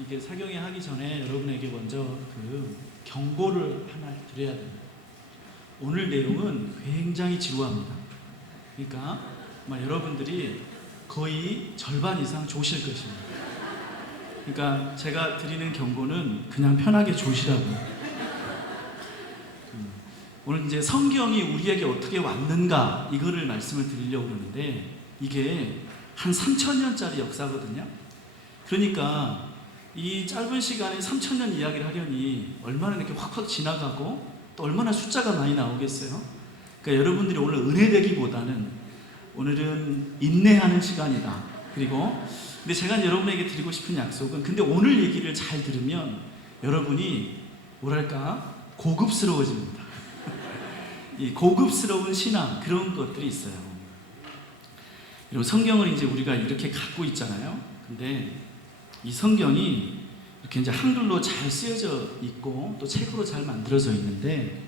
이게 사경에 하기 전에 여러분에게 먼저 그 경고를 하나 드려야 됩니다. 오늘 내용은 굉장히 지루합니다. 그러니까 아마 여러분들이 거의 절반 이상 조실 것입니다. 그러니까 제가 드리는 경고는 그냥 편하게 조시라고. 오늘 이제 성경이 우리에게 어떻게 왔는가 이거를 말씀을 드리려고 그러는데 이게 한 3000년짜리 역사거든요. 그러니까 이 짧은 시간에 3000년 이야기를 하려니 얼마나 이렇게 확확 지나가고 또 얼마나 숫자가 많이 나오겠어요. 그러니까 여러분들이 오늘 은혜되기보다는 오늘은 인내하는 시간이다. 그리고 근데 제가 여러분에게 드리고 싶은 약속은 근데 오늘 얘기를 잘 들으면 여러분이 뭐랄까 고급스러워집니다. 이 고급스러운 신앙 그런 것들이 있어요. 여러분 성경을 이제 우리가 이렇게 갖고 있잖아요. 근데 이 성경이 이렇게 이제 한글로 잘 쓰여져 있고 또 책으로 잘 만들어져 있는데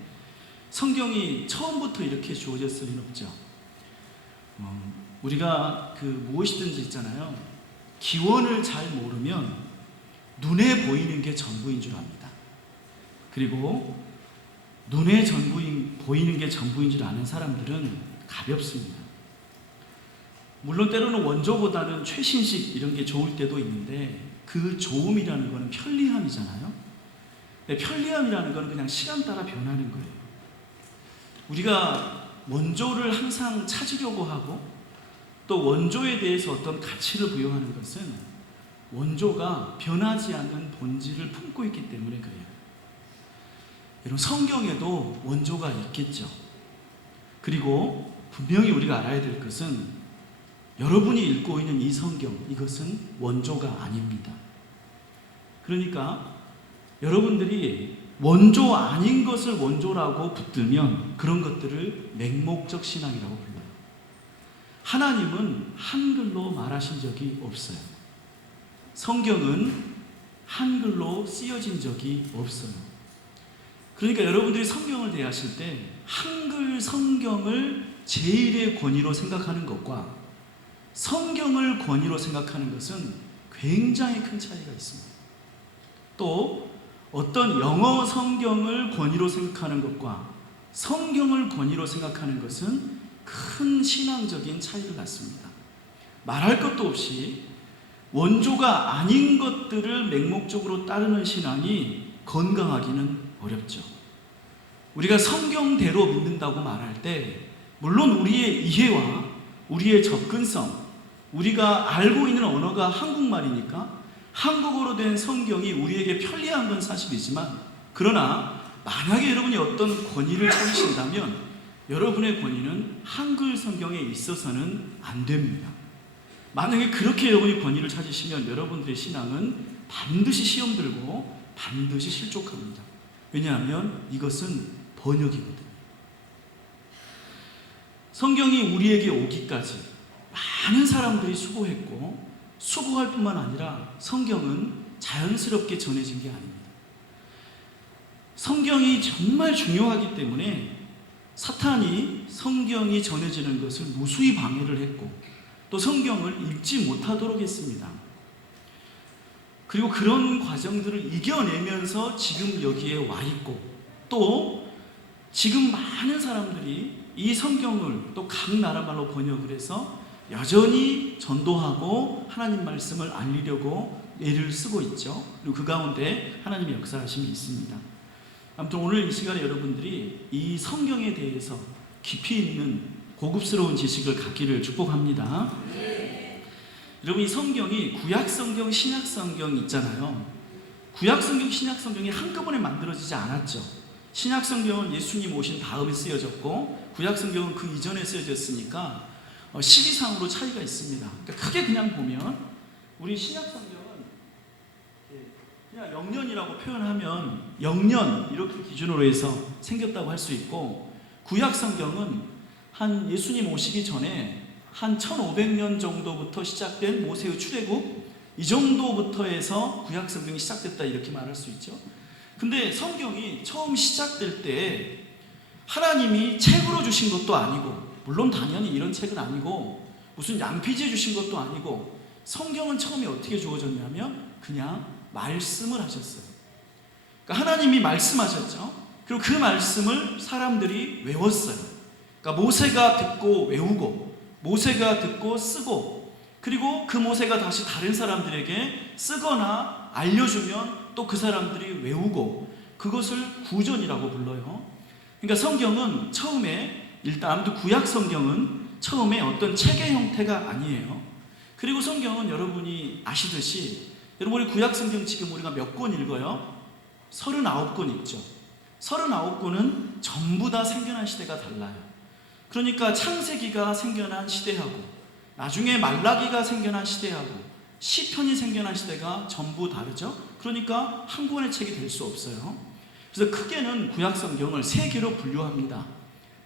성경이 처음부터 이렇게 주어졌을 리는 없죠. 우리가 그 무엇이든지 있잖아요. 기원을 잘 모르면 눈에 보이는 게 전부인 줄 압니다. 그리고 눈에 보이는 게 전부인 줄 아는 사람들은 가볍습니다. 물론 때로는 원조보다는 최신식 이런 게 좋을 때도 있는데 그 좋음이라는 거는 편리함이잖아요. 편리함이라는 거는 그냥 시간 따라 변하는 거예요. 우리가 원조를 항상 찾으려고 하고 또 원조에 대해서 어떤 가치를 부여하는 것은 원조가 변하지 않는 본질을 품고 있기 때문에 그래요. 여러분 성경에도 원조가 있겠죠. 그리고 분명히 우리가 알아야 될 것은 여러분이 읽고 있는 이 성경 이것은 원조가 아닙니다. 그러니까 여러분들이 원조 아닌 것을 원조라고 붙들면 그런 것들을 맹목적 신앙이라고 불러요. 하나님은 한글로 말하신 적이 없어요. 성경은 한글로 쓰여진 적이 없어요. 그러니까 여러분들이 성경을 대하실 때 한글 성경을 제1의 권위로 생각하는 것과 성경을 권위로 생각하는 것은 굉장히 큰 차이가 있습니다. 또 어떤 영어 성경을 권위로 생각하는 것과 성경을 권위로 생각하는 것은 큰 신앙적인 차이를 갖습니다. 말할 것도 없이 원조가 아닌 것들을 맹목적으로 따르는 신앙이 건강하기는 어렵죠. 우리가 성경대로 믿는다고 말할 때 물론 우리의 이해와 우리의 접근성, 우리가 알고 있는 언어가 한국말이니까 한국어로 된 성경이 우리에게 편리한 건 사실이지만 그러나 만약에 여러분이 어떤 권위를 찾으신다면 여러분의 권위는 한글 성경에 있어서는 안 됩니다. 만약에 그렇게 여러분이 권위를 찾으시면 여러분들의 신앙은 반드시 시험 들고 반드시 실족합니다. 왜냐하면 이것은 번역이거든요. 성경이 우리에게 오기까지 많은 사람들이 수고했고 수고할 뿐만 아니라 성경은 자연스럽게 전해진 게 아닙니다. 성경이 정말 중요하기 때문에 사탄이 성경이 전해지는 것을 무수히 방해를 했고 또 성경을 읽지 못하도록 했습니다. 그리고 그런 과정들을 이겨내면서 지금 여기에 와 있고 또 지금 많은 사람들이 이 성경을 또 각 나라 말로 번역을 해서 여전히 전도하고 하나님 말씀을 알리려고 애를 쓰고 있죠. 그리고 그 가운데 하나님의 역사하심이 있습니다. 아무튼 오늘 이 시간에 여러분들이 이 성경에 대해서 깊이 있는 고급스러운 지식을 갖기를 축복합니다. 여러분 이 성경이 구약성경, 신약성경 있잖아요. 구약성경, 신약성경이 한꺼번에 만들어지지 않았죠. 신약성경은 예수님 오신 다음에 쓰여졌고 구약성경은 그 이전에 쓰여졌으니까 시기상으로 차이가 있습니다. 그러니까 크게 그냥 보면 우리 신약성경은 그냥 영년이라고 표현하면 영년 이렇게 기준으로 해서 생겼다고 할 수 있고 구약성경은 한 예수님 오시기 전에 한 1500년 정도부터 시작된 모세의 출애굽 이 정도부터 해서 구약성경이 시작됐다 이렇게 말할 수 있죠. 근데 성경이 처음 시작될 때 하나님이 책으로 주신 것도 아니고 물론 당연히 이런 책은 아니고 무슨 양피지에 주신 것도 아니고 성경은 처음에 어떻게 주어졌냐면 그냥 말씀을 하셨어요. 그러니까 하나님이 말씀하셨죠. 그리고 그 말씀을 사람들이 외웠어요. 그러니까 모세가 듣고 외우고, 모세가 듣고 쓰고, 그리고 그 모세가 다시 다른 사람들에게 쓰거나 알려주면 또 그 사람들이 외우고, 그것을 구전이라고 불러요. 그러니까 성경은 처음에, 일단 아무튼 구약 성경은 처음에 어떤 책의 형태가 아니에요. 그리고 성경은 여러분이 아시듯이, 여러분 우리 구약 성경 지금 우리가 몇 권 읽어요? 39권 읽죠. 39권은 전부 다 생겨난 시대가 달라요. 그러니까 창세기가 생겨난 시대하고, 나중에 말라기가 생겨난 시대하고, 시편이 생겨난 시대가 전부 다르죠. 그러니까 한 권의 책이 될 수 없어요. 그래서 크게는 구약 성경을 세 개로 분류합니다.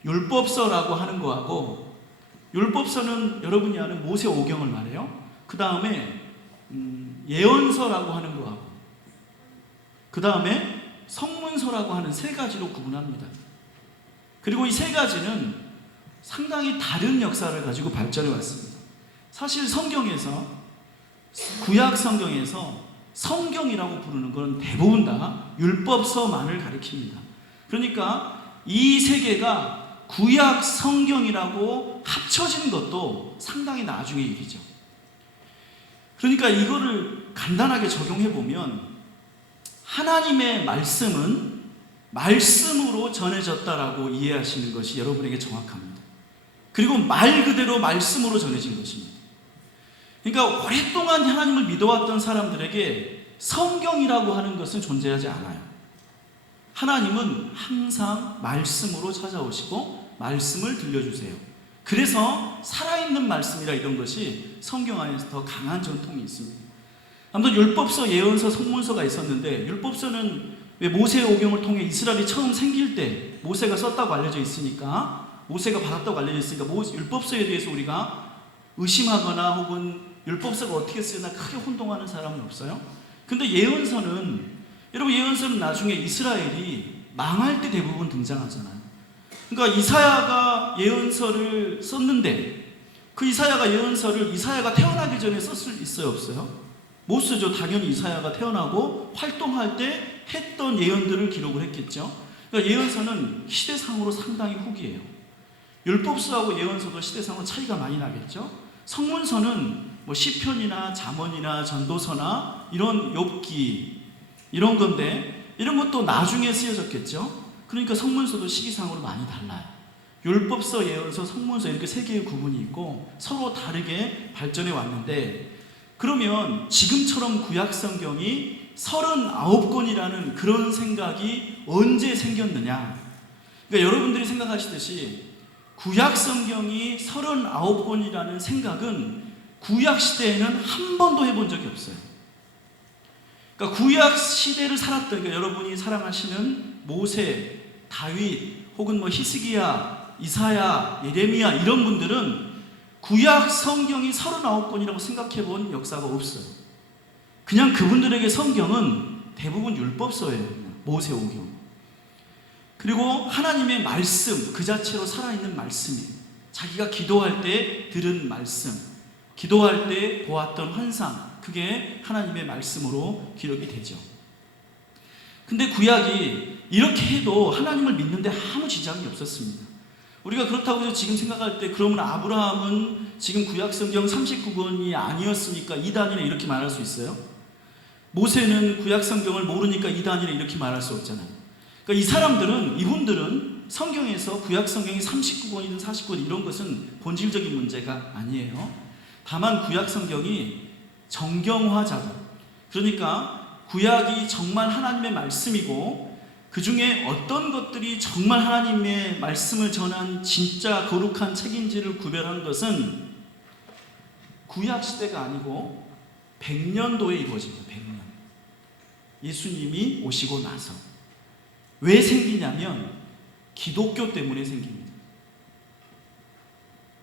율법서라고 하는 거하고, 율법서는 여러분이 아는 모세 오경을 말해요. 그 다음에 예언서라고 하는 거하고, 그 다음에 성문서라고 하는 세 가지로 구분합니다. 그리고 이 세 가지는 상당히 다른 역사를 가지고 발전해 왔습니다. 사실 성경에서, 구약 성경에서 성경이라고 부르는 건 대부분 다 율법서만을 가리킵니다. 그러니까 이 세 개가 구약 성경이라고 합쳐진 것도 상당히 나중의 일이죠. 그러니까 이거를 간단하게 적용해 보면, 하나님의 말씀은 말씀으로 전해졌다라고 이해하시는 것이 여러분에게 정확합니다. 그리고 말 그대로 말씀으로 전해진 것입니다. 그러니까 오랫동안 하나님을 믿어왔던 사람들에게 성경이라고 하는 것은 존재하지 않아요. 하나님은 항상 말씀으로 찾아오시고 말씀을 들려주세요. 그래서 살아있는 말씀이라 이런 것이 성경 안에서 더 강한 전통이 있습니다. 아무튼 율법서, 예언서, 성문서가 있었는데, 율법서는 왜 모세의 오경을 통해 이스라엘이 처음 생길 때 모세가 썼다고 알려져 있으니까, 모세가 받았다고 알려져 있으니까 율법서에 대해서 우리가 의심하거나 혹은 율법서가 어떻게 쓰나 크게 혼동하는 사람은 없어요. 근데 예언서는, 여러분 예언서는 나중에 이스라엘이 망할 때 대부분 등장하잖아요. 그러니까 이사야가 예언서를 썼는데, 그 이사야가 예언서를 이사야가 태어나기 전에 썼을 있어요, 없어요? 못 쓰죠. 당연히 이사야가 태어나고 활동할 때 했던 예언들을 기록을 했겠죠. 그러니까 예언서는 시대상으로 상당히 후기예요. 율법서하고 예언서도 시대상으로 차이가 많이 나겠죠. 성문서는 뭐 시편이나 잠언이나 전도서나 이런 욥기 이런 건데, 이런 것도 나중에 쓰여졌겠죠. 그러니까 성문서도 시기상으로 많이 달라요. 율법서, 예언서, 성문서 이렇게 세 개의 구분이 있고 서로 다르게 발전해 왔는데, 그러면 지금처럼 구약 성경이 39권이라는 그런 생각이 언제 생겼느냐? 그러니까 여러분들이 생각하시듯이 구약 성경이 39권이라는 생각은 구약 시대에는 한 번도 해본 적이 없어요. 그러니까 구약 시대를 살았던, 그러니까 여러분이 사랑하시는 모세, 다윗, 혹은 뭐 히스기야, 이사야, 예레미야 이런 분들은 구약 성경이 39권이라고 생각해 본 역사가 없어요. 그냥 그분들에게 성경은 대부분 율법서예요. 모세 오경. 그리고 하나님의 말씀 그 자체로 살아있는 말씀이에요. 자기가 기도할 때 들은 말씀, 기도할 때 보았던 환상, 그게 하나님의 말씀으로 기록이 되죠. 근데 구약이 이렇게 해도 하나님을 믿는데 아무 지장이 없었습니다. 우리가 그렇다고 해서 지금 생각할 때, 그러면 아브라함은 지금 구약 성경 39권이 아니었으니까 이단이네 이렇게 말할 수 있어요? 모세는 구약 성경을 모르니까 이단이네 이렇게 말할 수 없잖아요. 그러니까 이 사람들은, 이분들은 성경에서 구약 성경이 39권이든 40권 이런 것은 본질적인 문제가 아니에요. 다만 구약 성경이 정경화자들, 그러니까 구약이 정말 하나님의 말씀이고 그 중에 어떤 것들이 정말 하나님의 말씀을 전한 진짜 거룩한 책인지를 구별한 것은 구약 시대가 아니고 100년도에 이루어집니다. 100년. 예수님이 오시고 나서. 왜 생기냐면 기독교 때문에 생깁니다.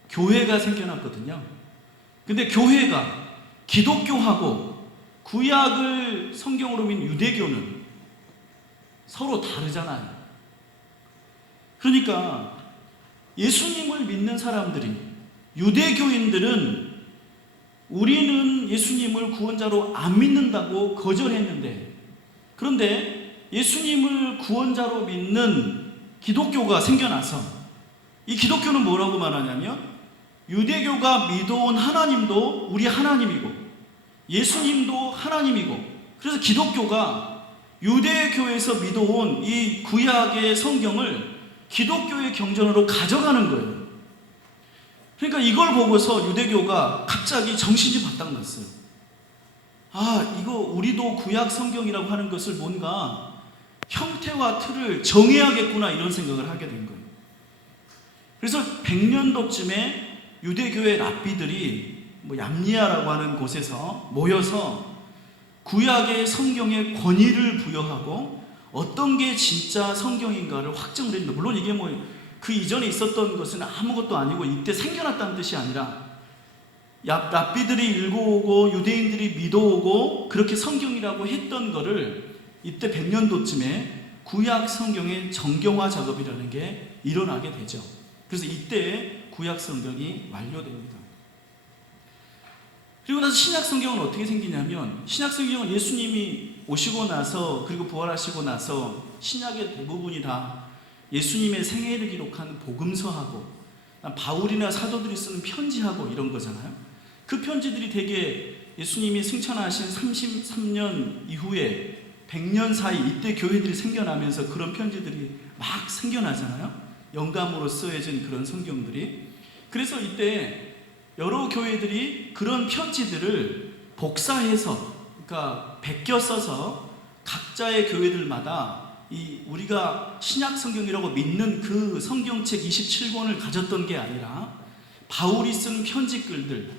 교회가 생겨났거든요. 근데 교회가 기독교하고 구약을 성경으로 믿는 유대교는 서로 다르잖아요. 그러니까 예수님을 믿는 사람들이, 유대교인들은 우리는 예수님을 구원자로 안 믿는다고 거절했는데, 그런데 예수님을 구원자로 믿는 기독교가 생겨나서, 이 기독교는 뭐라고 말하냐면 유대교가 믿어온 하나님도 우리 하나님이고 예수님도 하나님이고, 그래서 기독교가 유대교에서 믿어온 이 구약의 성경을 기독교의 경전으로 가져가는 거예요. 그러니까 이걸 보고서 유대교가 갑자기 정신이 바짝 났어요. 아, 이거 우리도 구약 성경이라고 하는 것을 뭔가 형태와 틀을 정해야겠구나, 이런 생각을 하게 된 거예요. 그래서 100년도쯤에 유대교의 랍비들이 얌리아라고 하는 곳에서 모여서 구약의 성경에 권위를 부여하고 어떤 게 진짜 성경인가를 확정을 했는데, 물론 이게 그 이전에 있었던 것은 아무것도 아니고 이때 생겨났다는 뜻이 아니라 랍비들이 읽어오고 유대인들이 믿어오고 그렇게 성경이라고 했던 거를 이때 100년도쯤에 구약 성경의 정경화 작업이라는 게 일어나게 되죠. 그래서 이때 구약 성경이 완료됩니다. 그리고 나서 신약 성경은 어떻게 생기냐면, 신약 성경은 예수님이 오시고 나서, 그리고 부활하시고 나서 신약의 대부분이 다 예수님의 생애를 기록한 복음서하고 바울이나 사도들이 쓰는 편지하고 이런 거잖아요. 그 편지들이 되게 예수님이 승천하신 33년 이후에 100년 사이 이때 교회들이 생겨나면서 그런 편지들이 막 생겨나잖아요. 영감으로 쓰여진 그런 성경들이. 그래서 이때 여러 교회들이 그런 편지들을 복사해서, 그러니까 베껴 써서 각자의 교회들마다 우리가 신약 성경이라고 믿는 그 성경책 27권을 가졌던 게 아니라 바울이 쓴 편지글들,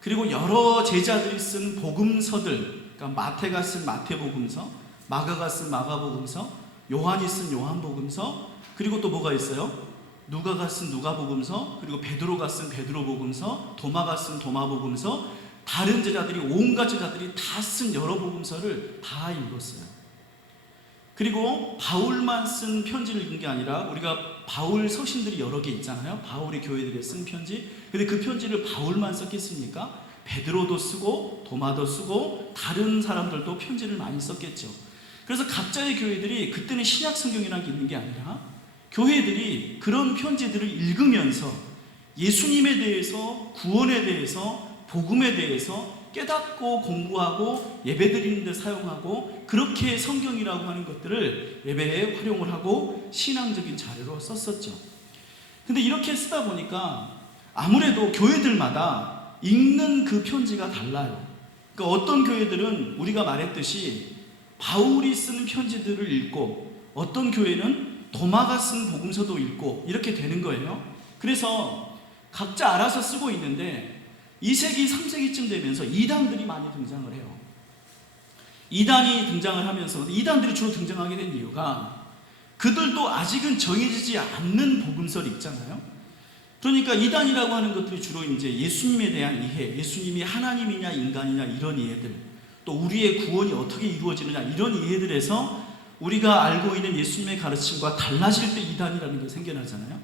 그리고 여러 제자들이 쓴 복음서들, 그러니까 마태가 쓴 마태복음서, 마가가 쓴 마가복음서, 요한이 쓴 요한복음서, 그리고 또 뭐가 있어요? 누가가 쓴 누가복음서, 그리고 베드로가 쓴 베드로복음서, 도마가 쓴 도마복음서, 다른 제자들이, 온갖 제자들이 다 쓴 여러 복음서를 다 읽었어요. 그리고 바울만 쓴 편지를 읽은 게 아니라, 우리가 바울 서신들이 여러 개 있잖아요. 바울이 교회들에 쓴 편지. 근데 그 편지를 바울만 썼겠습니까? 베드로도 쓰고 도마도 쓰고 다른 사람들도 편지를 많이 썼겠죠. 그래서 각자의 교회들이, 그때는 신약 성경이라는 게 있는 게 아니라 교회들이 그런 편지들을 읽으면서 예수님에 대해서, 구원에 대해서, 복음에 대해서 깨닫고 공부하고 예배드리는 데 사용하고, 그렇게 성경이라고 하는 것들을 예배에 활용을 하고 신앙적인 자료로 썼었죠. 근데 이렇게 쓰다 보니까 아무래도 교회들마다 읽는 그 편지가 달라요. 그러니까 어떤 교회들은 우리가 말했듯이 바울이 쓰는 편지들을 읽고, 어떤 교회는 도마가 쓴 복음서도 읽고, 이렇게 되는 거예요. 그래서 각자 알아서 쓰고 있는데 2세기, 3세기쯤 되면서 이단들이 많이 등장을 해요. 이단이 등장을 하면서, 이단들이 주로 등장하게 된 이유가 그들도 아직은 정해지지 않는 복음서를 읽잖아요. 그러니까 이단이라고 하는 것들이 주로 이제 예수님에 대한 이해, 예수님이 하나님이냐 인간이냐 이런 이해들, 또 우리의 구원이 어떻게 이루어지느냐 이런 이해들에서 우리가 알고 있는 예수님의 가르침과 달라질 때 이단이라는 게 생겨나잖아요.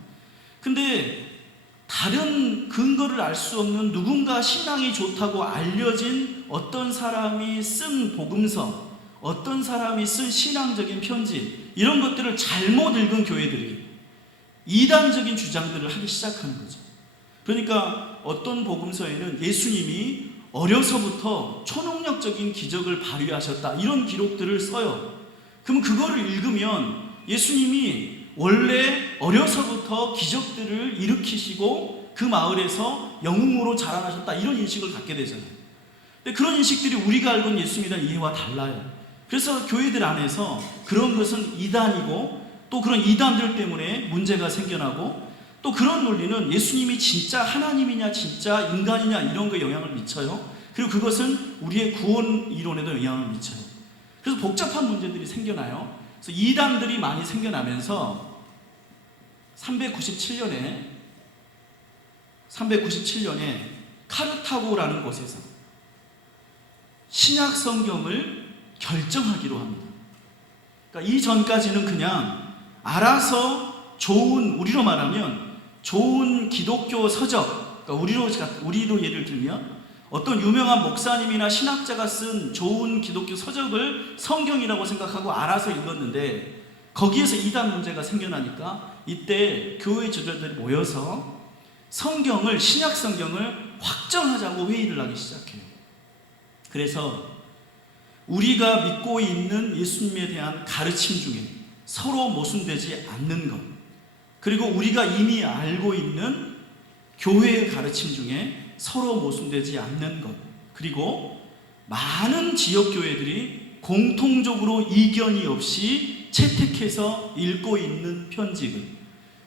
근데 다른 근거를 알 수 없는, 누군가 신앙이 좋다고 알려진 어떤 사람이 쓴 복음서, 어떤 사람이 쓴 신앙적인 편지, 이런 것들을 잘못 읽은 교회들이 이단적인 주장들을 하기 시작하는 거죠. 그러니까 어떤 복음서에는 예수님이 어려서부터 초능력적인 기적을 발휘하셨다, 이런 기록들을 써요. 그럼 그거를 읽으면 예수님이 원래 어려서부터 기적들을 일으키시고 그 마을에서 영웅으로 자라나셨다, 이런 인식을 갖게 되잖아요. 근데 그런 인식들이 우리가 알고 있는 예수님에 대한 이해와 달라요. 그래서 교회들 안에서 그런 것은 이단이고, 또 그런 이단들 때문에 문제가 생겨나고, 또 그런 논리는 예수님이 진짜 하나님이냐 진짜 인간이냐 이런 거에 영향을 미쳐요. 그리고 그것은 우리의 구원 이론에도 영향을 미쳐요. 그래서 복잡한 문제들이 생겨나요. 그래서 이단들이 많이 생겨나면서 397년에 카르타고라는 곳에서 신약 성경을 결정하기로 합니다. 그러니까 이전까지는 그냥 알아서 좋은, 우리로 말하면 좋은 기독교 서적, 그러니까 우리로 예를 들면 어떤 유명한 목사님이나 신학자가 쓴 좋은 기독교 서적을 성경이라고 생각하고 알아서 읽었는데 거기에서 이단 문제가 생겨나니까 이때 교회 지도자들이 모여서 성경을, 신약 성경을 확정하자고 회의를 하기 시작해요. 그래서 우리가 믿고 있는 예수님에 대한 가르침 중에 서로 모순되지 않는 것, 그리고 우리가 이미 알고 있는 교회의 가르침 중에 서로 모순되지 않는 것, 그리고 많은 지역교회들이 공통적으로 이견이 없이 채택해서 읽고 있는 편지들,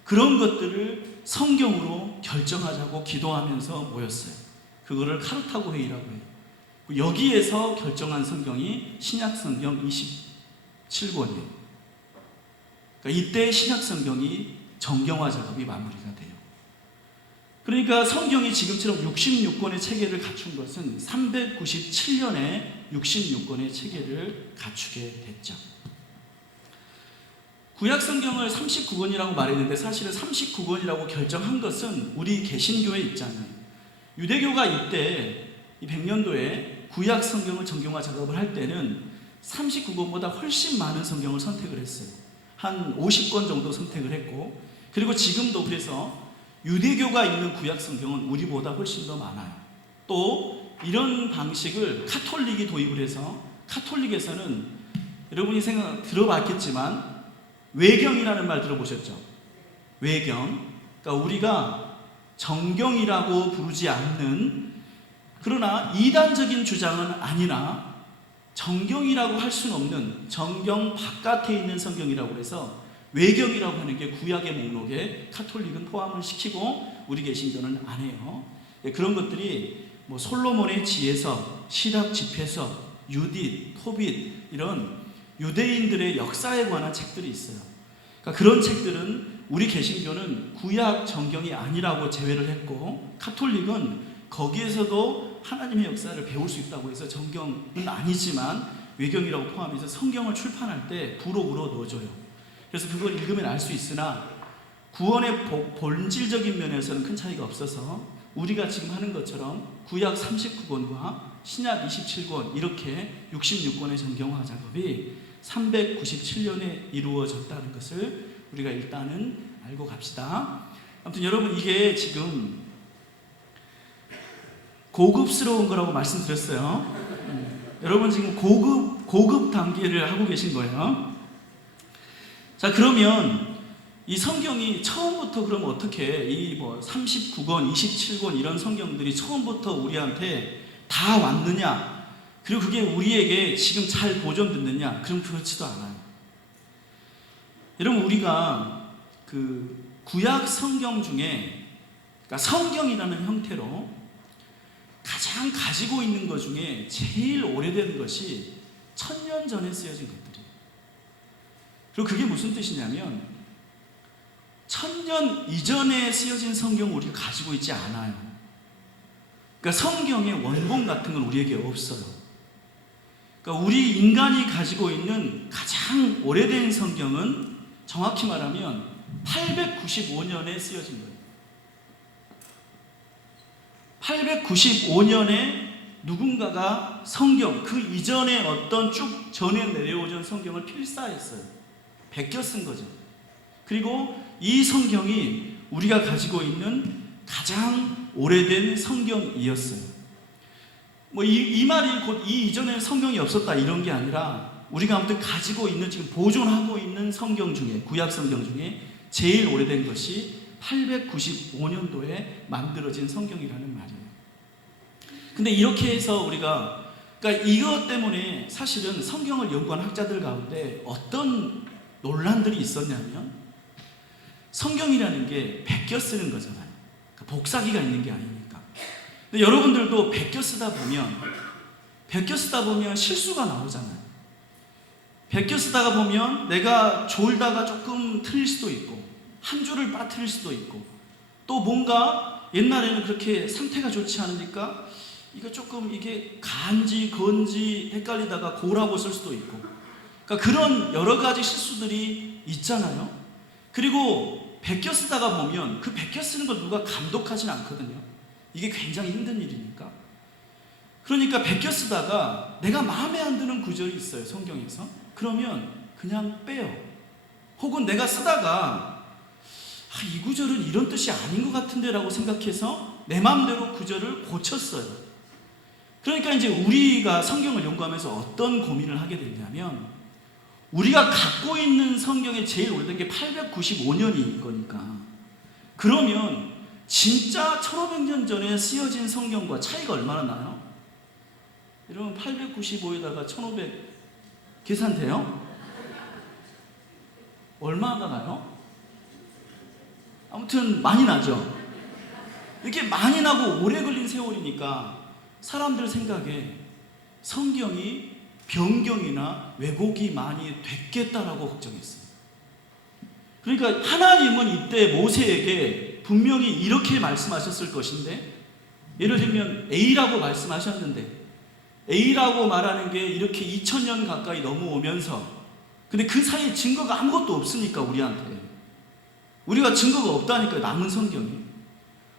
그런 것들을 성경으로 결정하자고 기도하면서 모였어요. 그거를 카르타고 회의라고 해요. 여기에서 결정한 성경이 신약성경 27권이에요. 그러니까 이때 신약성경이 정경화 작업이 마무리가 돼요. 그러니까 성경이 지금처럼 66권의 체계를 갖춘 것은 397년에 66권의 체계를 갖추게 됐죠. 구약 성경을 39권이라고 말했는데 사실은 39권이라고 결정한 것은 우리 개신교의 입장이에요. 유대교가 이때 이 100년도에 구약 성경을 정경화 작업을 할 때는 39권보다 훨씬 많은 성경을 선택을 했어요. 한 50권 정도 선택을 했고, 그리고 지금도 그래서 유대교가 있는 구약 성경은 우리보다 훨씬 더 많아요. 또 이런 방식을 카톨릭이 도입을 해서, 카톨릭에서는 여러분이 들어봤겠지만 외경이라는 말 들어보셨죠? 외경. 그러니까 우리가 정경이라고 부르지 않는, 그러나 이단적인 주장은 아니나 정경이라고 할 수는 없는 정경 바깥에 있는 성경이라고 해서 외경이라고 하는 게 구약의 목록에 카톨릭은 포함을 시키고 우리 개신교는 안 해요. 그런 것들이 뭐 솔로몬의 지혜서, 시락 집회서, 유딧, 토빗, 이런 유대인들의 역사에 관한 책들이 있어요. 그러니까 그런 책들은 우리 개신교는 구약 정경이 아니라고 제외를 했고, 카톨릭은 거기에서도 하나님의 역사를 배울 수 있다고 해서 정경은 아니지만 외경이라고 포함해서 성경을 출판할 때 부록으로 넣어줘요. 그래서 그걸 읽으면 알 수 있으나 구원의 본질적인 면에서는 큰 차이가 없어서 우리가 지금 하는 것처럼 구약 39권과 신약 27권 이렇게 66권의 정경화 작업이 397년에 이루어졌다는 것을 우리가 일단은 알고 갑시다. 아무튼 여러분, 이게 지금 고급스러운 거라고 말씀드렸어요. 여러분 지금 고급 단계를 하고 계신 거예요. 자, 그러면 이 성경이 처음부터 그럼 어떻게 이 뭐 39권, 27권 이런 성경들이 처음부터 우리한테 다 왔느냐? 그리고 그게 우리에게 지금 잘 보존됐느냐? 그럼 그렇지도 않아요. 여러분, 우리가 그 구약 성경 중에, 그러니까 성경이라는 형태로 가장 가지고 있는 것 중에 제일 오래된 것이 1000년 전에 쓰여진 것들이에요. 그리고 그게 무슨 뜻이냐면 1000년 이전에 쓰여진 성경을 우리가 가지고 있지 않아요. 그러니까 성경의 원본 같은 건 우리에게 없어요. 그러니까 우리 인간이 가지고 있는 가장 오래된 성경은 정확히 말하면 895년에 쓰여진 거예요. 895년에 누군가가 성경, 그 이전에 어떤 쭉 전에 내려오던 성경을 필사했어요. 베껴 쓴 거죠. 그리고 이 성경이 우리가 가지고 있는 가장 오래된 성경이었어요. 뭐 이 말이 곧 이 이전에 성경이 없었다 이런 게 아니라 우리가 아무튼 가지고 있는, 지금 보존하고 있는 성경 중에, 구약 성경 중에 제일 오래된 것이 895년도에 만들어진 성경이라는 말이에요. 근데 이렇게 해서 우리가, 그러니까 이것 때문에 사실은 성경을 연구한 학자들 가운데 어떤 논란들이 있었냐면, 성경이라는 게 베껴 쓰는 거잖아요. 그러니까 복사기가 있는 게 아니니까. 근데 여러분들도 베껴 쓰다 보면 실수가 나오잖아요. 베껴 쓰다가 보면 내가 졸다가 조금 틀릴 수도 있고, 한 줄을 빠뜨릴 수도 있고, 또 뭔가 옛날에는 그렇게 상태가 좋지 않으니까 이거 조금 이게 간지 건지 헷갈리다가 고라고 쓸 수도 있고, 그러니까 그런 여러 가지 실수들이 있잖아요. 그리고 베껴 쓰다가 보면 그 베껴 쓰는 걸 누가 감독하진 않거든요. 이게 굉장히 힘든 일이니까. 그러니까 베껴 쓰다가 내가 마음에 안 드는 구절이 있어요, 성경에서. 그러면 그냥 빼요. 혹은 내가 쓰다가 이 구절은 이런 뜻이 아닌 것 같은데 라고 생각해서 내 마음대로 구절을 고쳤어요. 그러니까 이제 우리가 성경을 연구하면서 어떤 고민을 하게 됐냐면, 우리가 갖고 있는 성경의 제일 오래된 게 895년인 거니까, 그러면 진짜 1500년 전에 쓰여진 성경과 차이가 얼마나 나요? 여러분 895에다가 1500 계산돼요? 얼마나 나요? 아무튼 많이 나죠. 이렇게 많이 나고 오래 걸린 세월이니까 사람들 생각에 성경이 변경이나 왜곡이 많이 됐겠다라고 걱정했어요. 그러니까 하나님은 이때 모세에게 분명히 이렇게 말씀하셨을 것인데, 예를 들면 A라고 말씀하셨는데 A라고 말하는 게 이렇게 2000년 가까이 넘어오면서, 근데 그 사이에 증거가 아무것도 없으니까 우리가 증거가 없다니까, 남은 성경이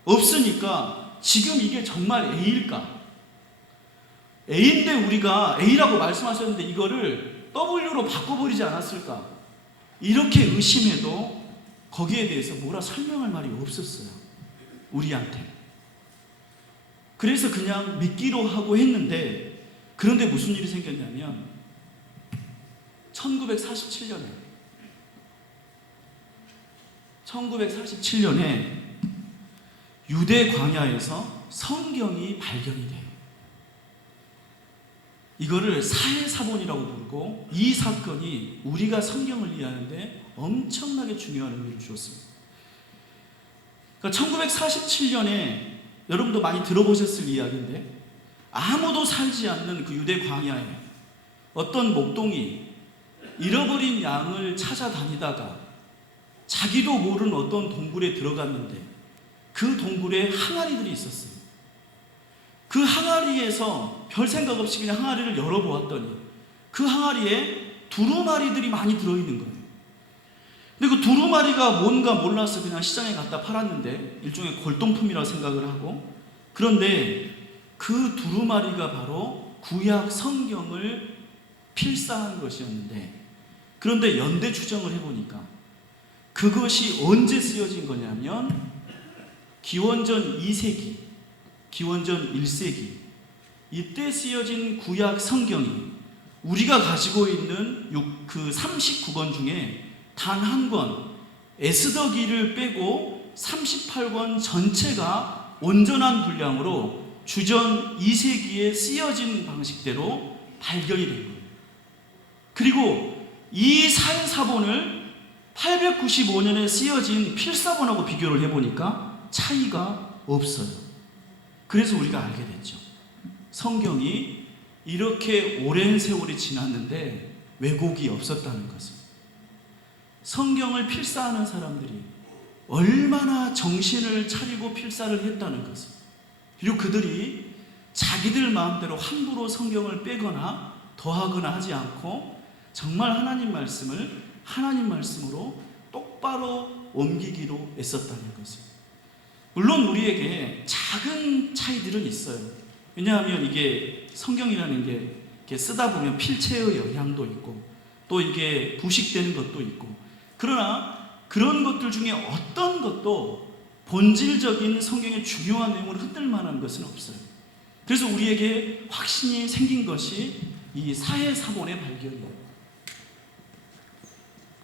없으니까 지금 이게 정말 A일까? A인데 우리가 A라고 말씀하셨는데 이거를 W로 바꿔버리지 않았을까? 이렇게 의심해도 거기에 대해서 뭐라 설명할 말이 없었어요, 우리한테. 그래서 그냥 믿기로 하고 했는데, 그런데 무슨 일이 생겼냐면 1947년에 유대 광야에서 성경이 발견이 돼요. 이거를 사해사본이라고 부르고, 이 사건이 우리가 성경을 이해하는데 엄청나게 중요한 의미를 주었습니다. 그러니까 1947년에 여러분도 많이 들어보셨을 이야기인데, 아무도 살지 않는 그 유대 광야에 어떤 목동이 잃어버린 양을 찾아다니다가 자기도 모르는 어떤 동굴에 들어갔는데, 그 동굴에 항아리들이 있었어요. 그 항아리에서 별 생각 없이 그냥 항아리를 열어보았더니 그 항아리에 두루마리들이 많이 들어있는 거예요. 근데 그 두루마리가 뭔가 몰라서 그냥 시장에 갖다 팔았는데, 일종의 골동품이라고 생각을 하고, 그런데 그 두루마리가 바로 구약 성경을 필사한 것이었는데, 그런데 연대 추정을 해보니까 그것이 언제 쓰여진 거냐면 기원전 2세기, 기원전 1세기, 이때 쓰여진 구약 성경이 우리가 가지고 있는 그 39권 중에 단 한 권, 에스더기를 빼고 38권 전체가 온전한 분량으로 주전 2세기에 쓰여진 방식대로 발견이 된 거예요. 그리고 이 사해사본을 895년에 쓰여진 필사본하고 비교를 해보니까 차이가 없어요. 그래서 우리가 알게 됐죠. 성경이 이렇게 오랜 세월이 지났는데 왜곡이 없었다는 것을. 성경을 필사하는 사람들이 얼마나 정신을 차리고 필사를 했다는 것을. 그리고 그들이 자기들 마음대로 함부로 성경을 빼거나 더하거나 하지 않고 정말 하나님 말씀을 하나님 말씀으로 똑바로 옮기기로 애썼다는 것을. 물론 우리에게 작은 차이들은 있어요. 왜냐하면 이게 성경이라는 게 이렇게 쓰다 보면 필체의 영향도 있고, 또 이게 부식되는 것도 있고, 그러나 그런 것들 중에 어떤 것도 본질적인 성경의 중요한 내용을 흔들 만한 것은 없어요. 그래서 우리에게 확신이 생긴 것이 이 사해사본의 발견이에요.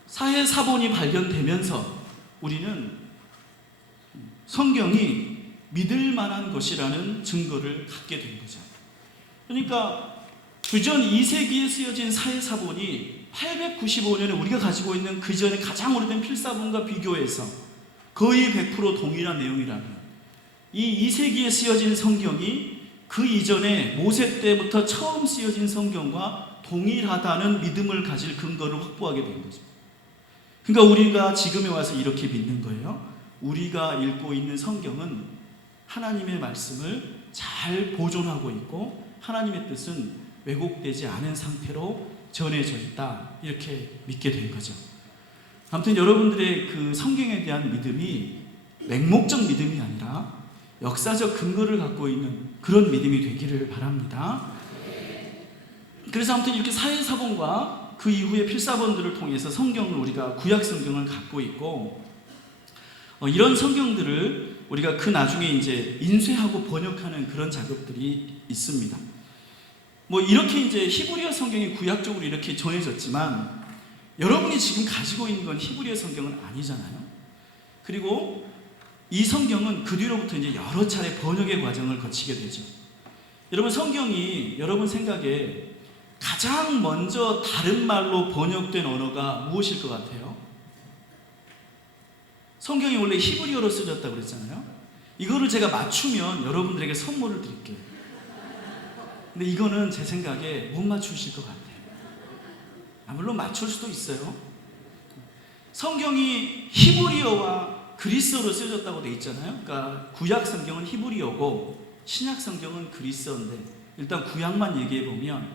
사해사본이 발견되면서 우리는 성경이 믿을 만한 것이라는 증거를 갖게 된 거죠. 그러니까 주전 2세기에 쓰여진 사해사본이 895년에 우리가 가지고 있는 그 전에 가장 오래된 필사본과 비교해서 거의 100% 동일한 내용이라면, 이 2세기에 쓰여진 성경이 그 이전에 모세 때부터 처음 쓰여진 성경과 동일하다는 믿음을 가질 근거를 확보하게 된 거죠. 그러니까 우리가 지금에 와서 이렇게 믿는 거예요. 우리가 읽고 있는 성경은 하나님의 말씀을 잘 보존하고 있고 하나님의 뜻은 왜곡되지 않은 상태로 전해져 있다, 이렇게 믿게 된 거죠. 아무튼 여러분들의 그 성경에 대한 믿음이 맹목적 믿음이 아니라 역사적 근거를 갖고 있는 그런 믿음이 되기를 바랍니다. 그래서 아무튼 이렇게 사회사본과 그 이후의 필사본들을 통해서 성경을 우리가 구약 성경을 갖고 있고, 이런 성경들을 우리가 그 나중에 이제 인쇄하고 번역하는 그런 작업들이 있습니다. 뭐 이렇게 이제 히브리어 성경이 구약적으로 이렇게 전해졌지만 여러분이 지금 가지고 있는 건 히브리어 성경은 아니잖아요. 그리고 이 성경은 그 뒤로부터 이제 여러 차례 번역의 과정을 거치게 되죠. 여러분, 성경이 여러분 생각에 가장 먼저 다른 말로 번역된 언어가 무엇일 것 같아요? 성경이 원래 히브리어로 쓰여졌다고 그랬잖아요. 이거를 제가 맞추면 여러분들에게 선물을 드릴게요. 근데 이거는 제 생각에 못 맞추실 것 같아요. 물론 맞출 수도 있어요. 성경이 히브리어와 그리스어로 쓰여졌다고 돼 있잖아요. 그러니까 구약 성경은 히브리어고 신약 성경은 그리스어인데, 일단 구약만 얘기해 보면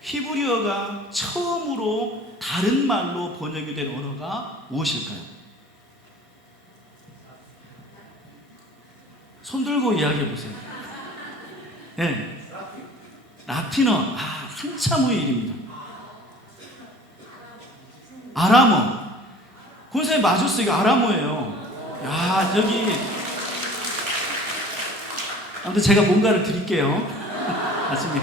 히브리어가 처음으로 다른 말로 번역이 된 언어가 무엇일까요? 손 들고 이야기해 보세요. 네, 라틴어. 한참 후의 일입니다. 아람어. 권사님 맞았어요. 이거 아람어예요. 야, 저기 아무튼 제가 뭔가를 드릴게요. 나중에.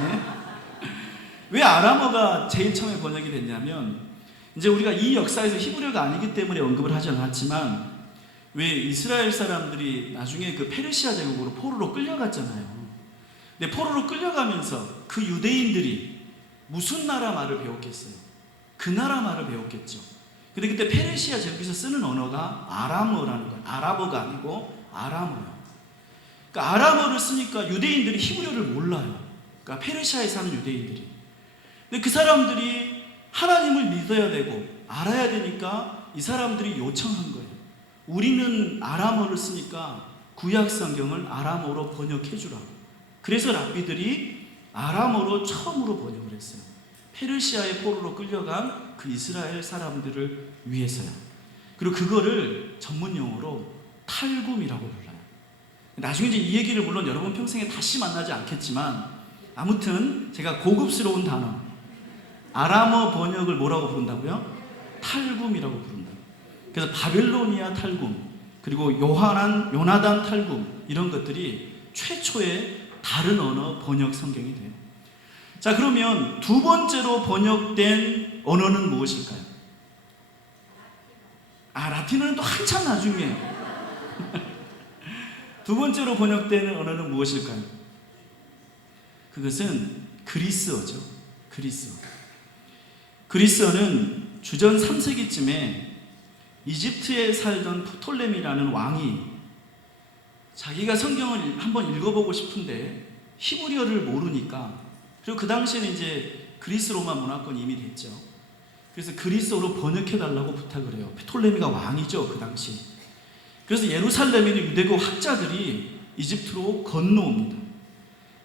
왜 아람어가 제일 처음에 번역이 됐냐면, 이제 우리가 이 역사에서 히브리어가 아니기 때문에 언급을 하지 않았지만, 왜 이스라엘 사람들이 나중에 그 페르시아 제국으로 포로로 끌려갔잖아요. 근데 포로로 끌려가면서 그 유대인들이 무슨 나라 말을 배웠겠어요? 그 나라 말을 배웠겠죠. 근데 그때 페르시아 제국에서 쓰는 언어가 아람어라는 거예요. 아랍어가 아니고 아람어예요. 그러니까 아람어를 쓰니까 유대인들이 히브리어를 몰라요. 그러니까 페르시아에 사는 유대인들이. 근데 그 사람들이 하나님을 믿어야 되고 알아야 되니까 이 사람들이 요청한 거예요. 우리는 아람어를 쓰니까 구약 성경을 아람어로 번역해 주라고. 그래서 랍비들이 아람어로 처음으로 번역을 했어요. 페르시아의 포로로 끌려간 그 이스라엘 사람들을 위해서요. 그리고 그거를 전문 용어로 탈굼이라고 불러요. 나중에 이제 이 얘기를 물론 여러분 평생에 다시 만나지 않겠지만, 아무튼 제가 고급스러운 단어, 아람어 번역을 뭐라고 부른다고요? 탈굼이라고 부른다. 그래서 바벨로니아 탈굼, 그리고 요나단 탈굼, 이런 것들이 최초의 다른 언어 번역 성경이 돼요. 자, 그러면 두 번째로 번역된 언어는 무엇일까요? 라틴어는 또 한참 나중이에요. 두 번째로 번역되는 언어는 무엇일까요? 그것은 그리스어죠. 그리스어는 주전 3세기쯤에 이집트에 살던 프톨레미라는 왕이 자기가 성경을 한번 읽어보고 싶은데 히브리어를 모르니까, 그리고 그 당시에는 이제 그리스 로마 문화권이 이미 됐죠. 그래서 그리스어로 번역해달라고 부탁을 해요. 프톨레미가 왕이죠, 그 당시. 그래서 예루살렘에 있는 유대교 학자들이 이집트로 건너옵니다.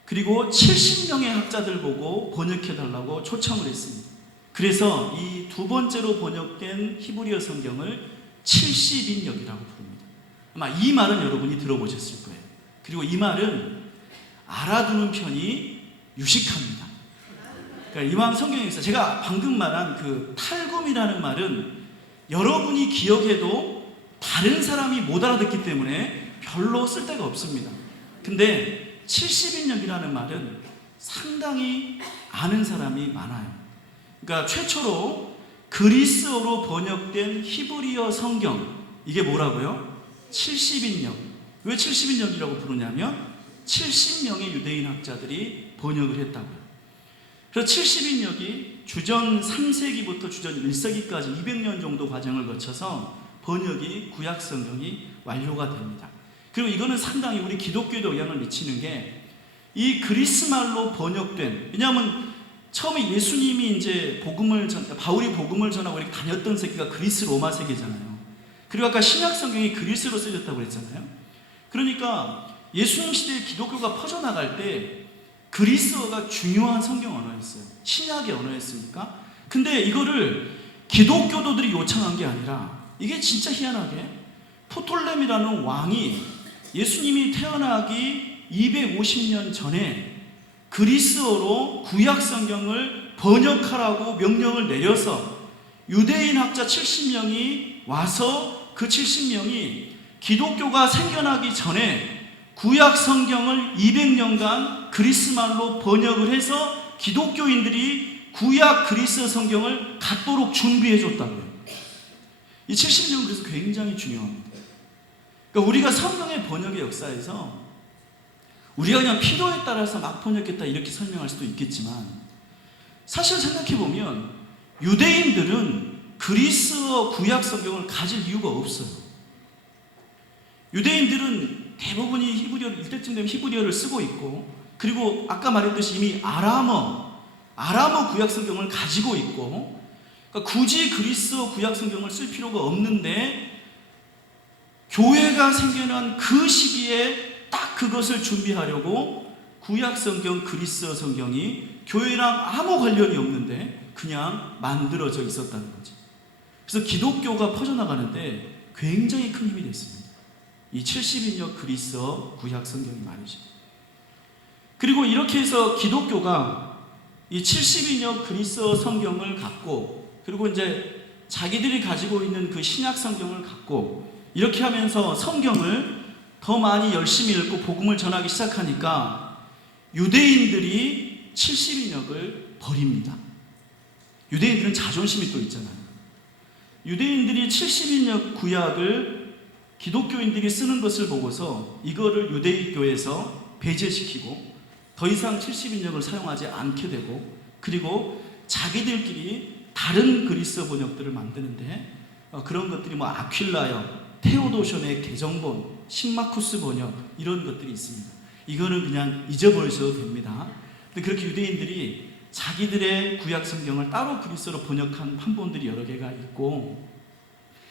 그리고 70명의 학자들 보고 번역해달라고 초청을 했습니다. 그래서 이 두 번째로 번역된 히브리어 성경을 70인역이라고 부릅니다. 아마 이 말은 여러분이 들어보셨을 거예요. 그리고 이 말은 알아두는 편이 유식합니다. 그러니까 이왕 성경에서 제가 방금 말한 그 탈굼이라는 말은 여러분이 기억해도 다른 사람이 못 알아듣기 때문에 별로 쓸데가 없습니다. 근데 70인역이라는 말은 상당히 아는 사람이 많아요. 그러니까 최초로 그리스어로 번역된 히브리어 성경, 이게 뭐라고요? 70인역. 왜 70인역이라고 부르냐면 70명의 유대인 학자들이 번역을 했다고요. 그래서 70인역이 주전 3세기부터 주전 1세기까지 200년 정도 과정을 거쳐서 번역이 구약 성경이 완료가 됩니다. 그리고 이거는 상당히 우리 기독교에도 영향을 미치는 게, 이 그리스말로 번역된, 왜냐하면 처음에 예수님이 이제 바울이 복음을 전하고 이렇게 다녔던 세계가 그리스 로마 세계잖아요. 그리고 아까 신약 성경이 그리스로 쓰여졌다고 그랬잖아요. 그러니까 예수님 시대에 기독교가 퍼져나갈 때 그리스어가 중요한 성경 언어였어요. 신약의 언어였으니까. 근데 이거를 기독교도들이 요청한 게 아니라, 이게 진짜 희한하게 프톨레미라는 왕이 예수님이 태어나기 250년 전에 그리스어로 구약 성경을 번역하라고 명령을 내려서 유대인 학자 70명이 와서 그 70명이 기독교가 생겨나기 전에 구약 성경을 200년간 그리스말로 번역을 해서 기독교인들이 구약 그리스어 성경을 갖도록 준비해 줬다고요. 이 70년은 그래서 굉장히 중요합니다. 그러니까 우리가 성경의 번역의 역사에서 우리가 그냥 필요에 따라서 막 번역했다 이렇게 설명할 수도 있겠지만, 사실 생각해 보면 유대인들은 그리스어 구약 성경을 가질 이유가 없어요. 유대인들은 대부분이 히브리어를, 이때쯤 되면 히브리어를 쓰고 있고, 그리고 아까 말했듯이 이미 아람어 구약 성경을 가지고 있고, 그러니까 굳이 그리스어 구약 성경을 쓸 필요가 없는데, 교회가 생겨난 그 시기에 딱 그것을 준비하려고 구약 성경, 그리스어 성경이 교회랑 아무 관련이 없는데 그냥 만들어져 있었다는 거죠. 그래서 기독교가 퍼져나가는데 굉장히 큰 힘이 됐습니다. 이 70인역 그리스어 구약 성경이 말이죠. 그리고 이렇게 해서 기독교가 이 70인역 그리스어 성경을 갖고, 그리고 이제 자기들이 가지고 있는 그 신약 성경을 갖고, 이렇게 하면서 성경을 더 많이 열심히 읽고 복음을 전하기 시작하니까 유대인들이 70인역을 버립니다. 유대인들은 자존심이 또 있잖아요. 유대인들이 70인역 구약을 기독교인들이 쓰는 것을 보고서 이거를 유대교에서 배제시키고 더 이상 70인역을 사용하지 않게 되고, 그리고 자기들끼리 다른 그리스어 번역들을 만드는데 그런 것들이 뭐 아퀼라역, 테오도션의 개정본, 신마쿠스 번역, 이런 것들이 있습니다. 이거는 그냥 잊어버리셔도 됩니다. 근데 그렇게 유대인들이 자기들의 구약 성경을 따로 그리스어로 번역한 판본들이 여러 개가 있고,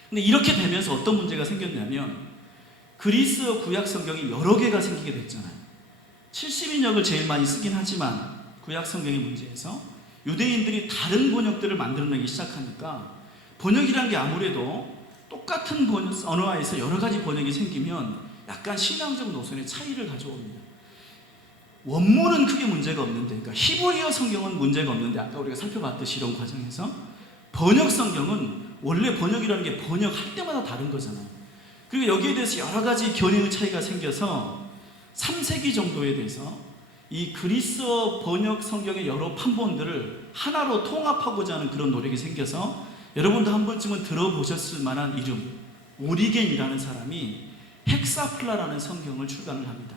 근데 이렇게 되면서 어떤 문제가 생겼냐면 그리스어 구약 성경이 여러 개가 생기게 됐잖아요. 70인역을 제일 많이 쓰긴 하지만 구약 성경의 문제에서 유대인들이 다른 번역들을 만들어내기 시작하니까, 번역이라는 게 아무래도 똑같은 언어에서 여러 가지 번역이 생기면 약간 신앙적 노선의 차이를 가져옵니다. 원문은 크게 문제가 없는데, 그러니까 히브리어 성경은 문제가 없는데, 아까 우리가 살펴봤듯이 이런 과정에서 번역 성경은 원래 번역이라는 게 번역할 때마다 다른 거잖아요. 그리고 여기에 대해서 여러 가지 견해의 차이가 생겨서 3세기 정도에 대해서 이 그리스어 번역 성경의 여러 판본들을 하나로 통합하고자 하는 그런 노력이 생겨서, 여러분도 한 번쯤은 들어보셨을 만한 이름, 오리겐이라는 사람이 헥사플라라는 성경을 출간을 합니다.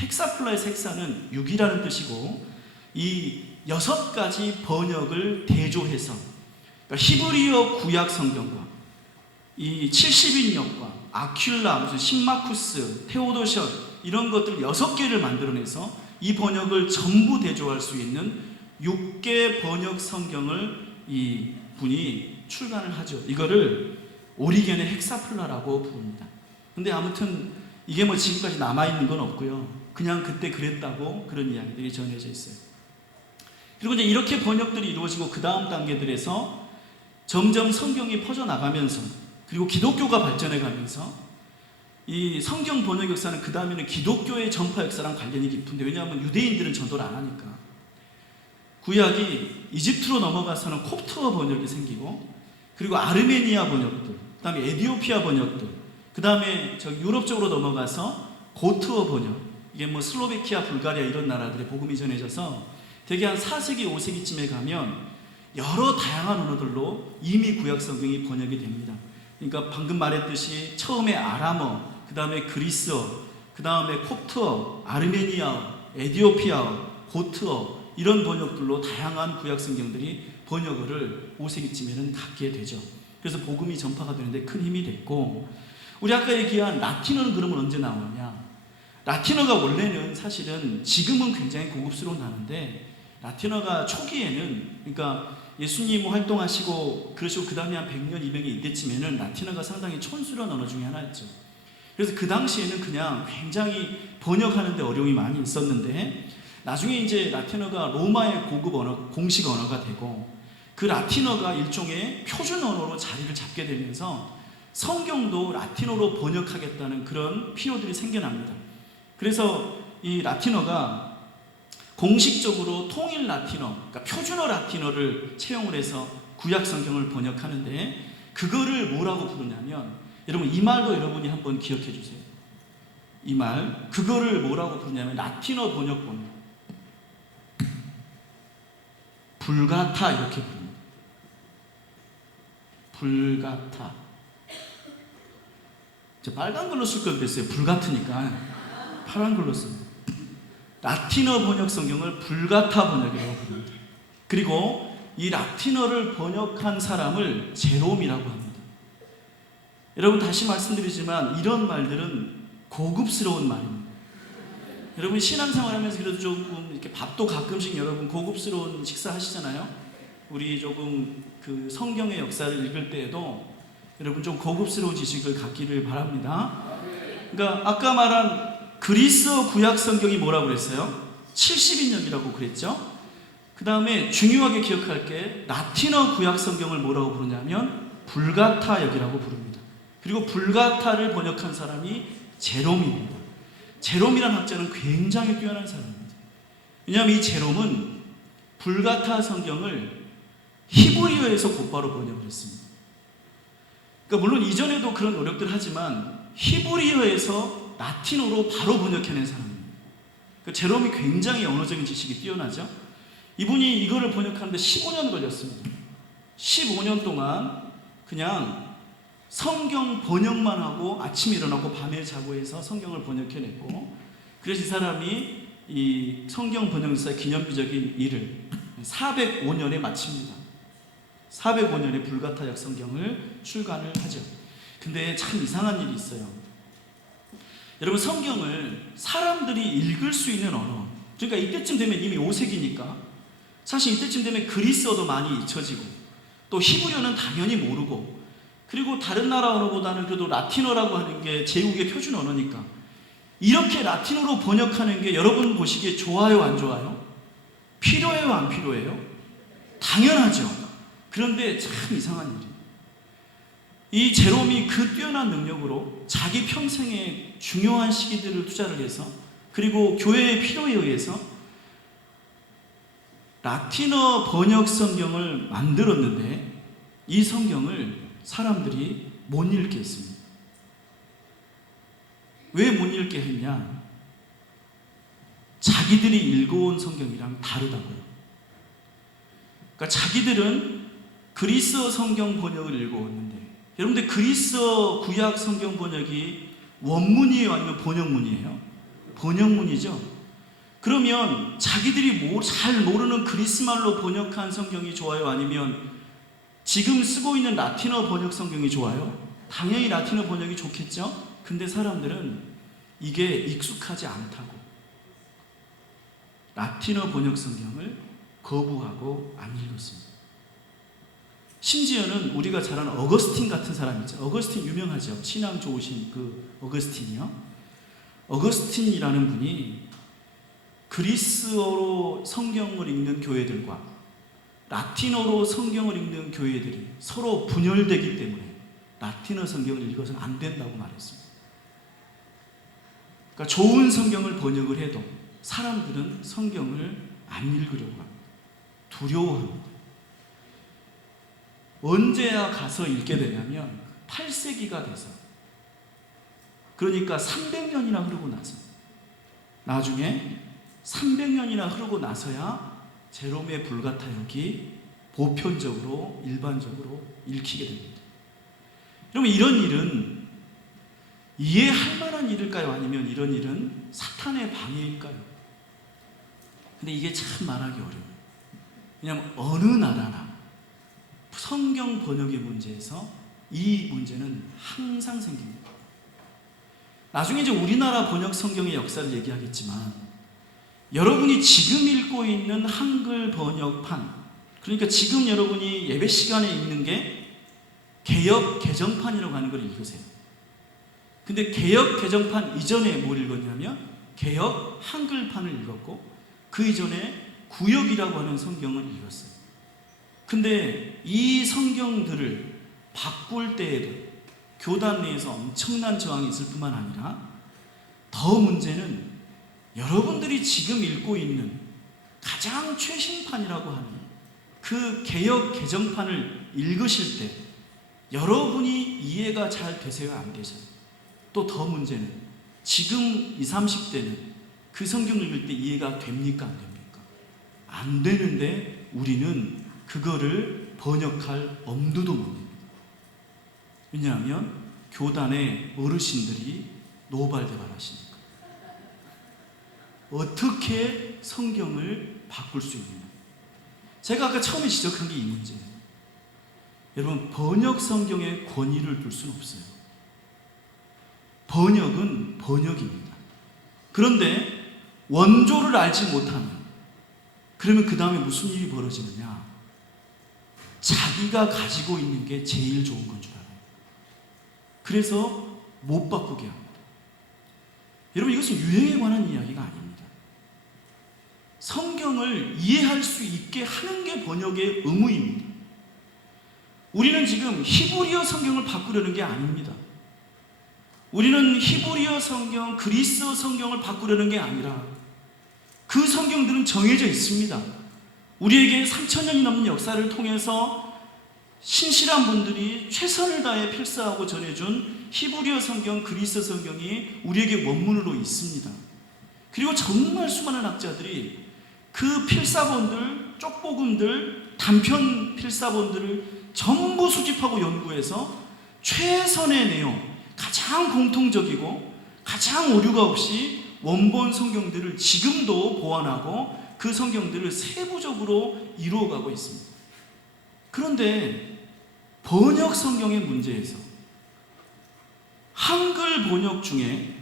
헥사플라에서 헥사는 6이라는 뜻이고, 이 6가지 번역을 대조해서, 그러니까 히브리어 구약 성경과 이 70인역과 아퀼라, 무슨 신마쿠스, 테오도션, 이런 것들 6개를 만들어내서 이 번역을 전부 대조할 수 있는 6개 번역 성경을 이 분이 출간을 하죠. 이거를 오리겐의 헥사플라라고 부릅니다. 근데 아무튼 이게 뭐 지금까지 남아있는 건 없고요. 그냥 그때 그랬다고 그런 이야기들이 전해져 있어요. 그리고 이제 이렇게 번역들이 이루어지고 그 다음 단계들에서 점점 성경이 퍼져나가면서, 그리고 기독교가 발전해가면서 이 성경 번역 역사는 그 다음에는 기독교의 전파 역사랑 관련이 깊은데, 왜냐하면 유대인들은 전도를 안 하니까. 구약이 이집트로 넘어가서는 콥트어 번역이 생기고, 그리고 아르메니아 번역들, 그 다음에 에디오피아 번역들, 그 다음에 유럽 쪽으로 넘어가서 고트어 번역, 이게 뭐 슬로베키아, 불가리아 이런 나라들의 복음이 전해져서 대개 한 4세기, 5세기쯤에 가면 여러 다양한 언어들로 이미 구약 성경이 번역이 됩니다. 그러니까 방금 말했듯이 처음에 아람어, 그 다음에 그리스어, 그 다음에 콥트어, 아르메니아, 에디오피아, 고트어, 이런 번역들로 다양한 구약 성경들이 번역을 5세기쯤에는 갖게 되죠. 그래서 복음이 전파가 되는데 큰 힘이 됐고, 우리 아까 얘기한 라틴어는 그러면 언제 나오냐? 라틴어가 원래는 사실은 지금은 굉장히 고급스러운 단어인데, 라틴어가 초기에는, 그러니까 예수님 활동하시고 그러시고 그 다음에 한 100년, 200년 이때쯤에는 라틴어가 상당히 촌스러운 언어 중에 하나였죠. 그래서 그 당시에는 그냥 굉장히 번역하는데 어려움이 많이 있었는데, 나중에 이제 라틴어가 로마의 고급 언어, 공식 언어가 되고, 그 라틴어가 일종의 표준 언어로 자리를 잡게 되면서 성경도 라틴어로 번역하겠다는 그런 필요들이 생겨납니다. 그래서 이 라틴어가 공식적으로 통일 라틴어, 그러니까 표준어 라틴어를 채용을 해서 구약 성경을 번역하는데, 그거를 뭐라고 부르냐면, 여러분 이 말도 여러분이 한번 기억해 주세요. 이 말, 그거를 뭐라고 부르냐면 라틴어 번역본 불가타 이렇게 부릅니다. 불가타. 저 빨간 걸로 쓸 걸 그랬어요. 불같으니까 파란 걸로 씁니다. 라틴어 번역 성경을 불가타 번역이라고 부릅니다. 그리고 이 라틴어를 번역한 사람을 제롬이라고 합니다. 여러분 다시 말씀드리지만 이런 말들은 고급스러운 말입니다. 여러분 신앙생활하면서 그래도 조금 이렇게 밥도 가끔씩 여러분 고급스러운 식사 하시잖아요. 우리 조금 그 성경의 역사를 읽을 때에도 여러분 좀 고급스러운 지식을 갖기를 바랍니다. 그러니까 아까 말한 그리스어 구약 성경이 뭐라고 그랬어요? 70인역이라고 그랬죠. 그 다음에 중요하게 기억할 게 라틴어 구약 성경을 뭐라고 부르냐면 불가타역이라고 부릅니다. 그리고 불가타를 번역한 사람이 제롬입니다. 제롬이라는 학자는 굉장히 뛰어난 사람입니다. 왜냐하면 이 제롬은 불가타 성경을 히브리어에서 곧바로 번역을 했습니다. 그러니까 물론 이전에도 그런 노력들 하지만 히브리어에서 라틴어로 바로 번역해낸 사람입니다. 그러니까 제롬이 굉장히 언어적인 지식이 뛰어나죠. 이분이 이거를 번역하는데 15년 걸렸습니다. 15년 동안 그냥 성경 번역만 하고 아침에 일어나고 밤에 자고 해서 성경을 번역해냈고, 그래서 이 사람이 이 성경 번역사의 기념비적인 일을 405년에 마칩니다. 405년에 불가타역 성경을 출간을 하죠. 근데 참 이상한 일이 있어요. 여러분 성경을 사람들이 읽을 수 있는 언어, 그러니까 이때쯤 되면 이미 5세기니까 사실 이때쯤 되면 그리스어도 많이 잊혀지고 또 히브리어는 당연히 모르고, 그리고 다른 나라 언어보다는 그래도 라틴어라고 하는 게 제국의 표준 언어니까 이렇게 라틴어로 번역하는 게 여러분 보시기에 좋아요 안 좋아요? 필요해요 안 필요해요? 당연하죠. 그런데 참 이상한 일이에요. 이 제롬이 그 뛰어난 능력으로 자기 평생의 중요한 시기들을 투자를 해서, 그리고 교회의 필요에 의해서 라틴어 번역 성경을 만들었는데 이 성경을 사람들이 못 읽게 했습니다. 왜 못 읽게 했냐? 자기들이 읽어온 성경이랑 다르다고요. 그러니까 자기들은 그리스어 성경 번역을 읽어왔는데, 여러분들 그리스어 구약 성경 번역이 원문이에요? 아니면 번역문이에요? 번역문이죠. 그러면 자기들이 잘 모르는 그리스말로 번역한 성경이 좋아요? 아니면 지금 쓰고 있는 라틴어 번역 성경이 좋아요? 당연히 라틴어 번역이 좋겠죠? 근데 사람들은 이게 익숙하지 않다고 라틴어 번역 성경을 거부하고 안 읽었습니다. 심지어는 우리가 잘 아는 어거스틴 같은 사람 있죠. 어거스틴 유명하죠. 신앙 좋으신 그 어거스틴이요. 어거스틴이라는 분이 그리스어로 성경을 읽는 교회들과 라틴어로 성경을 읽는 교회들이 서로 분열되기 때문에 라틴어 성경을 읽어서는 안 된다고 말했습니다. 그러니까 좋은 성경을 번역을 해도 사람들은 성경을 안 읽으려고 합니다. 두려워합니다. 언제야 가서 읽게 되냐면 8세기가 돼서, 그러니까 300년이나 흐르고 나서, 나중에 300년이나 흐르고 나서야 제롬의 불가타역이 보편적으로 일반적으로 읽히게 됩니다. 여러분 이런 일은 이해할 만한 일일까요? 아니면 이런 일은 사탄의 방해일까요? 근데 이게 참 말하기 어려워요. 왜냐하면 어느 나라나 성경 번역의 문제에서 이 문제는 항상 생깁니다. 나중에 이제 우리나라 번역 성경의 역사를 얘기하겠지만, 여러분이 지금 읽고 있는 한글 번역판, 그러니까 지금 여러분이 예배 시간에 읽는 게 개역 개정판이라고 하는 걸 읽으세요. 근데 개역 개정판 이전에 뭘 읽었냐면 개역 한글판을 읽었고, 그 이전에 구역이라고 하는 성경을 읽었어요. 근데 이 성경들을 바꿀 때에도 교단 내에서 엄청난 저항이 있을 뿐만 아니라 더 문제는 여러분들이 지금 읽고 있는 가장 최신판이라고 하는 그 개역 개정판을 읽으실 때 여러분이 이해가 잘 되세요, 안 되세요? 또 더 문제는 지금 20, 30대는 그 성경 읽을 때 이해가 됩니까, 안 됩니까? 안 되는데 우리는 그거를 번역할 엄두도 못 냅니다. 왜냐하면 교단의 어르신들이 노발대발하시니까. 어떻게 성경을 바꿀 수 있느냐? 제가 아까 처음에 지적한 게 이 문제예요. 여러분, 번역 성경에 권위를 둘 수는 없어요. 번역은 번역입니다. 그런데 원조를 알지 못하면, 그러면 그 다음에 무슨 일이 벌어지느냐? 자기가 가지고 있는 게 제일 좋은 건 줄 알아요. 그래서 못 바꾸게 합니다. 여러분, 이것은 유행에 관한 이야기가 아닙니다. 성경을 이해할 수 있게 하는 게 번역의 의무입니다. 우리는 지금 히브리어 성경을 바꾸려는 게 아닙니다. 우리는 히브리어 성경, 그리스어 성경을 바꾸려는 게 아니라 그 성경들은 정해져 있습니다. 우리에게 3000년이 넘는 역사를 통해서 신실한 분들이 최선을 다해 필사하고 전해준 히브리어 성경, 그리스어 성경이 우리에게 원문으로 있습니다. 그리고 정말 수많은 학자들이 그 필사본들, 쪽복음들, 단편 필사본들을 전부 수집하고 연구해서 최선의 내용, 가장 공통적이고 가장 오류가 없이 원본 성경들을 지금도 보완하고 그 성경들을 세부적으로 이루어가고 있습니다. 그런데 번역 성경의 문제에서 한글 번역 중에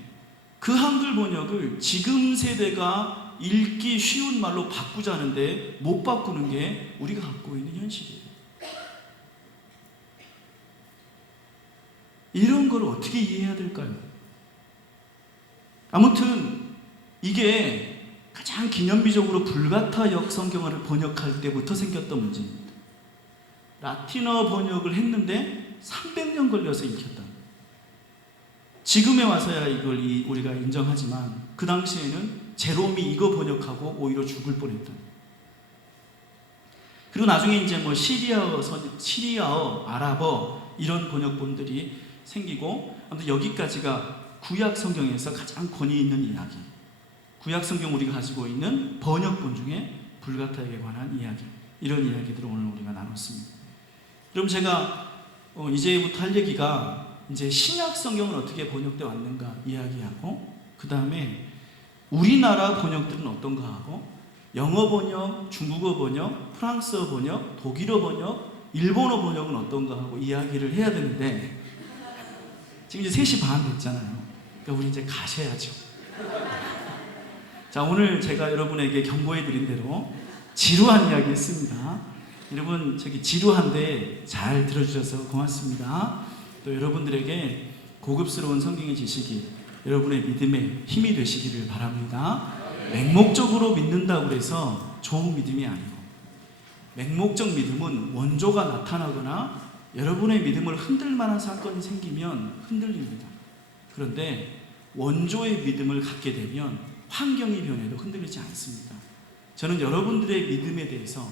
그 한글 번역을 지금 세대가 읽기 쉬운 말로 바꾸자는데 못 바꾸는 게 우리가 갖고 있는 현실이에요. 이런 걸 어떻게 이해해야 될까요? 아무튼 이게 가장 기념비적으로 불가타 역성경어를 번역할 때부터 생겼던 문제입니다. 라틴어 번역을 했는데 300년 걸려서 읽혔다. 지금에 와서야 이걸 우리가 인정하지만 그 당시에는 제롬이 이거 번역하고 오히려 죽을 뻔했다. 그리고 나중에 이제 뭐 시리아어, 아랍어 이런 번역본들이 생기고, 아무튼 여기까지가 구약 성경에서 가장 권위 있는 이야기. 구약 성경 우리가 가지고 있는 번역본 중에 불가타에게 관한 이야기. 이런 이야기들을 오늘 우리가 나눴습니다. 그럼 제가 이제부터 할 얘기가 이제 신약 성경은 어떻게 번역되어 왔는가 이야기하고, 그 다음에 우리나라 번역들은 어떤가 하고, 영어 번역, 중국어 번역, 프랑스어 번역, 독일어 번역, 일본어 번역은 어떤가 하고 이야기를 해야 되는데 지금 이제 3시 반 됐잖아요. 그러니까 우리 이제 가셔야죠. 자, 오늘 제가 여러분에게 경고해 드린 대로 지루한 이야기 했습니다. 여러분, 저기 지루한데 잘 들어주셔서 고맙습니다. 또 여러분들에게 고급스러운 성경의 지식이 여러분의 믿음에 힘이 되시기를 바랍니다. 맹목적으로 믿는다고 해서 좋은 믿음이 아니고, 맹목적 믿음은 원조가 나타나거나 여러분의 믿음을 흔들 만한 사건이 생기면 흔들립니다. 그런데 원조의 믿음을 갖게 되면 환경이 변해도 흔들리지 않습니다. 저는 여러분들의 믿음에 대해서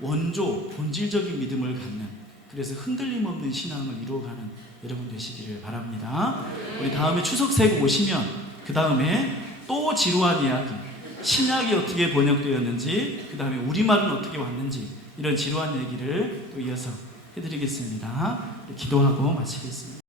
원조, 본질적인 믿음을 갖는, 그래서 흔들림 없는 신앙을 이루어가는 여러분 되시기를 바랍니다. 우리 다음에 추석 세고 오시면 그 다음에 또 지루한 이야기, 신약이 어떻게 번역되었는지, 그 다음에 우리말은 어떻게 왔는지, 이런 지루한 얘기를 또 이어서 해드리겠습니다. 기도하고 마치겠습니다.